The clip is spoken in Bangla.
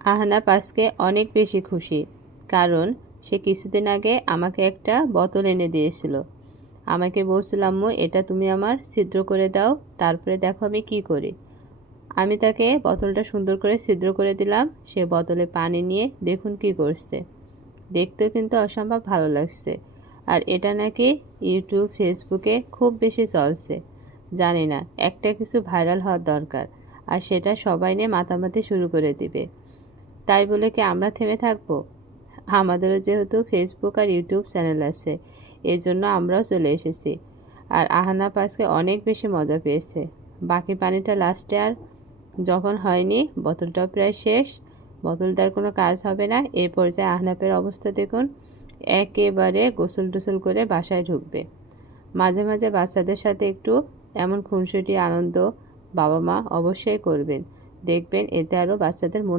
আহনাফ আজকে অনেক বেশি খুশি, কারণ সে কিছুদিন আগে আমাকে একটা বোতল এনে দিয়েছিল। আমাকে বলছিল, আম্মু এটা তুমি আমার ছিদ্র করে দাও, তারপরে দেখো আমি কি করি। আমি তাকে বোতলটা সুন্দর করে ছিদ্র করে দিলাম। সে বোতলে পানি নিয়ে দেখুন কি করছে। দেখতেও কিন্তু অসম্ভব ভালো লাগছে। আর এটা নাকি ইউটিউব ফেসবুকে খুব বেশি চলছে। জানি না, একটা কিছু ভাইরাল হওয়ার দরকার, আর সেটা সবাই নিয়ে মাতামাতি শুরু করে দিবে। তাই বলে কি আমরা থেমে থাকবো? আমাদেরও যেহেতু ফেসবুক আর ইউটিউব চ্যানেল আছে, এর জন্য আমরাও চলে এসেছি। আর আহনাফ আজকে অনেক বেশি মজা পেয়েছে। বাকি পানিটা লাস্টে আর যখন হয়নি, বোতলটাও প্রায় শেষ, বোতলটার কোনো কাজ হবে না, এই পর্যায়ে আহনাফের অবস্থা দেখুন। একেবারে গোসল টোসল করে বাসায় ঢুকবে। মাঝে মাঝে বাচ্চাদের সাথে একটু এমন খুনসুটি আনন্দ বাবা মা অবশ্যই করবেন। দেখবেন এতে আরও বাচ্চাদের মন